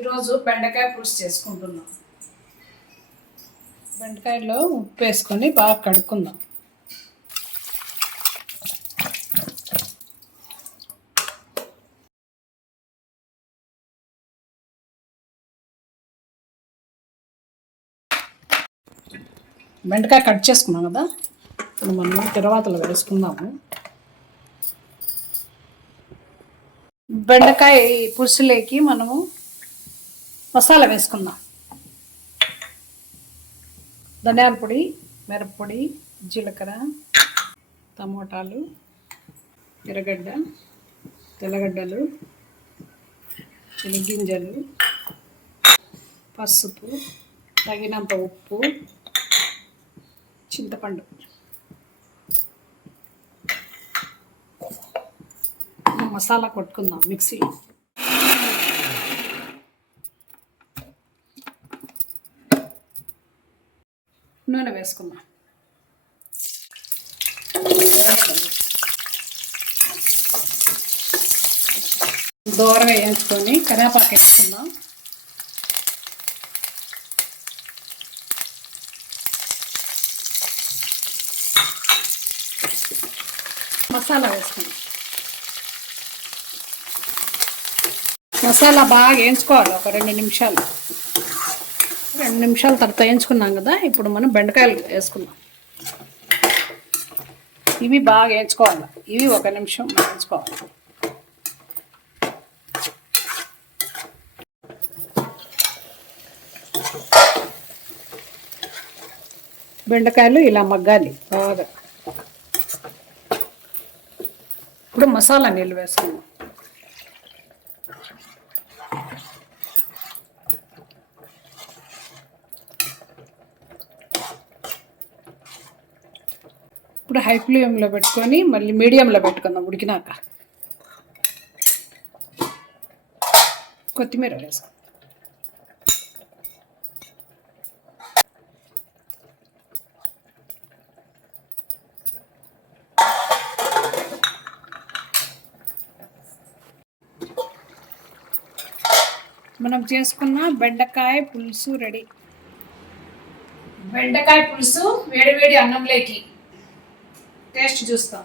ఈరోజు బెండకాయ పులుసు చేసుకుంటున్నాం. బెండకాయలో ఉప్పు వేసుకొని బాగా కడుక్కుందాం. బెండకాయ కట్ చేసుకున్నాం కదా, ఇప్పుడు మనం తిరువాతలో వేసుకుందాము. బెండకాయ పులుసులోకి మనము మసాలా వేసుకుందాం. ధనియాల పొడి, మిరప్పొడి, జీలకర్ర, టమోటాలు, ఎర్రగడ్డ, తెల్లగడ్డలు, గింజలు, పసుపు, తగినంత ఉప్పు, చింతపండు. మసాలా కొట్టుకుందాం మిక్సీ. నూనె వేసుకుందాం. దూరగా వేయించుకొని కరివేపాకు వేసుకుందాం. మసాలా వేసుకుందాం. మసాలా బాగా వేయించుకోవాలి, ఒక 2 నిమిషాలు. 2 నిమిషాల తర్వాత వేయించుకున్నాం కదా, ఇప్పుడు మనం బెండకాయలు వేసుకుందాం. ఇవి బాగా వేయించుకోవాలి, ఇవి 1 నిమిషం వేయించుకోవాలి. బెండకాయలు ఇలా మగ్గాలి బాగా. ఇప్పుడు మసాలా నీళ్ళు వేసుకుందాం. ఇప్పుడు హై ఫ్లేమ్లో పెట్టుకొని మళ్ళీ మీడియంలో పెట్టుకుందాం ఉడికినాక. కొత్తిమీర వేసుకుందాం. మనం చేసుకున్న బెండకాయ పులుసు రెడీ. బెండకాయ పులుసు వేడి వేడి అన్నంలోకి టేస్ట్ చూస్తాం.